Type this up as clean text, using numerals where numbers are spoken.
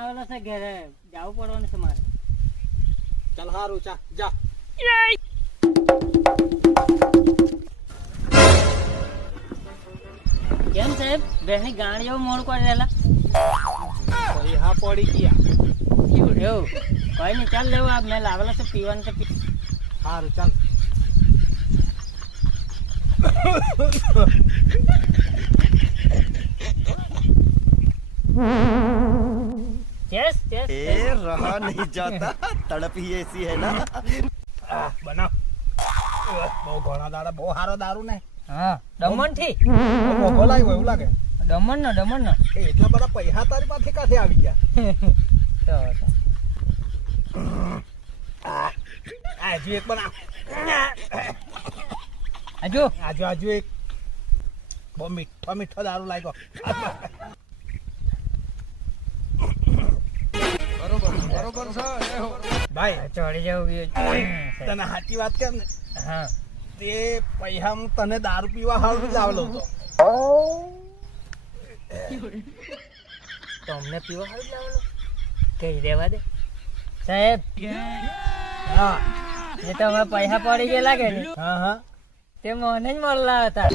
આવેલો છે ઘરે જાવું પડવાનું છે મારે. ચાલ હારું જા. કેમ સાહેબ બેસની ગાડીઓ મોડ કરી દેલા? પૈસા પડી ગયા. એવું કઈ નહીં, ચાલ લેવો. આ મેં લાવેલો છે પીવાનું છે. હારું ચાલ. ચેસ रहा नहीं जाता तड़प ही ऐसी है ना બનાવ. બહુ ઘણા દાડા બહુ સારો દારૂ ને. હા દમણ થી મોઘો લાગ્યો એવું લાગે. દમણ નો એટલા બધા પૈસા તારી પાસે ક્યાંથી આવી ગયા? હજુ એક બનાવ. હજુ એક. બહુ મીઠો દારૂ લાગ્યો. બરોબર છે ભાઈ. ચડી જવું તને સાચી વાત કેમ ને, હા તે પૈસા હું તને દારૂ પીવા હાલ જ આવેલો હતો. તમને પીવા હાલ લાવેલો કઈ દેવા દે સાહેબ. હા એ તો હવે પૈસા પડી ગયેલા કે નહીં? હા તે મને જ મળલા હતા.